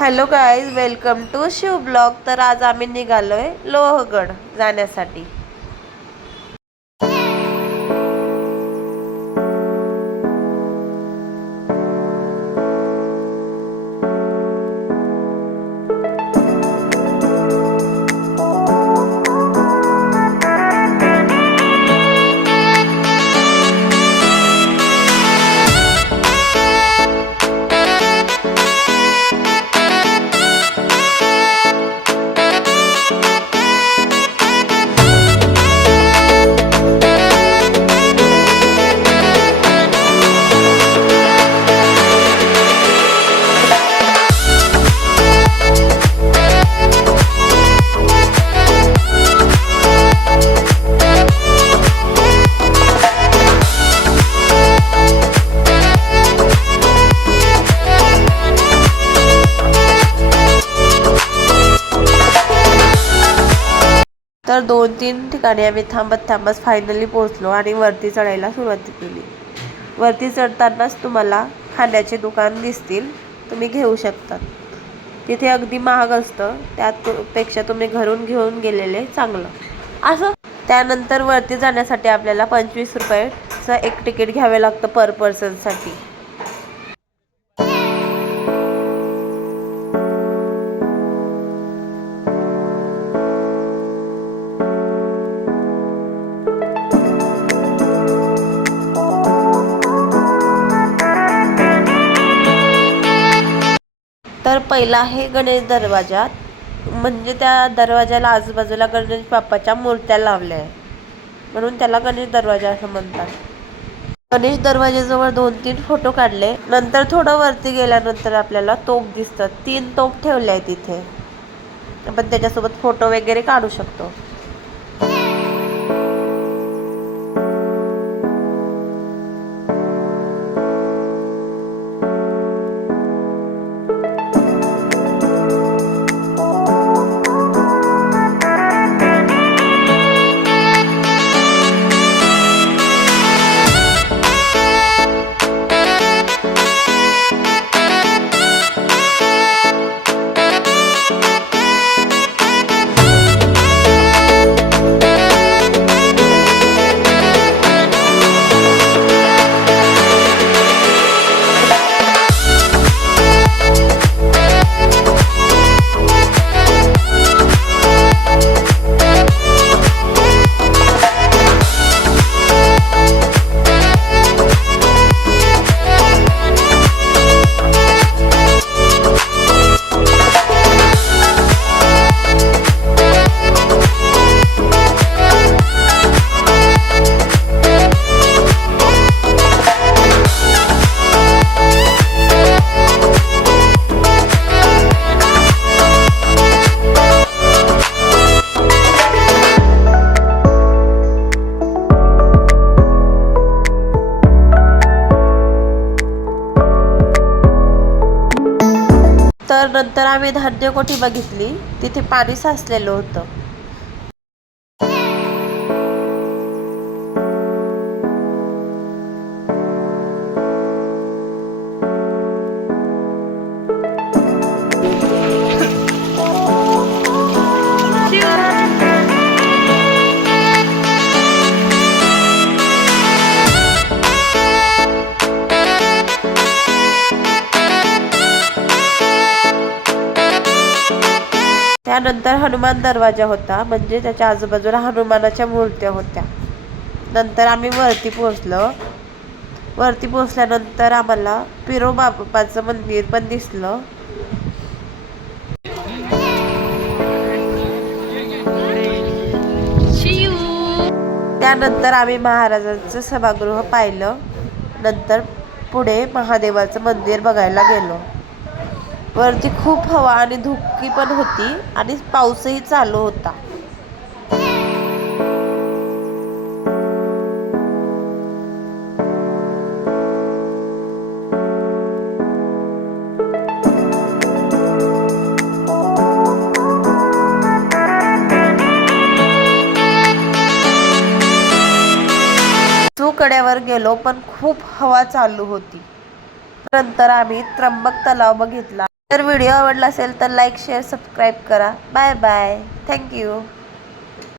Hello guys, welcome to Shiv blog. तर आज आम्ही निघालोय लोहगड जाण्यासाठी. तर 2-3 ठिकाणी आम्ही थांबत फायनली पोहोचलो आणि वरती चढायला सुरुवात केली. वरती चढतानाच तुम्हाला खाण्याचे दुकान दिसतील, तुम्ही घेऊ शकता. तिथे अगदी महाग असतं, त्यापेक्षा तुम्ही घरून घेऊन गेलेले चांगलं असं. त्यानंतर वरती जाण्यासाठी आपल्याला 25 रुपयाचं एक तिकीट घ्यावे लागतं पर पर्सनसाठी. तर पहिला आहे गणेश दरवाजा, म्हणजे त्या दरवाजाला आजूबाजूला गणेश बाप्पाच्या मूर्त्या लावल्या आहे, म्हणून त्याला गणेश दरवाजा असं म्हणतात. गणेश दरवाजाजवळ 2-3 फोटो काढले. नंतर थोडं वरती गेल्यानंतर आपल्याला तोफ दिसतात. 3 तोफ ठेवले आहे तिथे, आपण त्याच्यासोबत फोटो वगैरे काढू शकतो. तर नंतर आम्ही धान्य कोठी बघितली, तिथे पाणी साचलेलं होतं. त्यानंतर हनुमान दरवाजा होता, म्हणजे त्याच्या आजूबाजूला हनुमानाच्या मूर्त्या होत्या. नंतर आम्ही वरती पोहोचलो. वरती पोहोचल्यानंतर आम्हाला पिरो बाप्पाचं मंदिर पण दिसलं. त्यानंतर आम्ही महाराजांचं सभागृह पाहिलं. नंतर पुढे महादेवाचं मंदिर बघायला गेलो. वरती खूप हवा आणि धुकी पण होती आणि पाऊसही चालू होता. कड्यावर गेलो, पण खूप हवा चालू होती. नंतर आम्ही त्र्यंबक तलाव बघितला. जर व्हिडिओ आवडला असेल तर लाईक शेअर सबस्क्राईब करा. Bye bye. थँक्यू.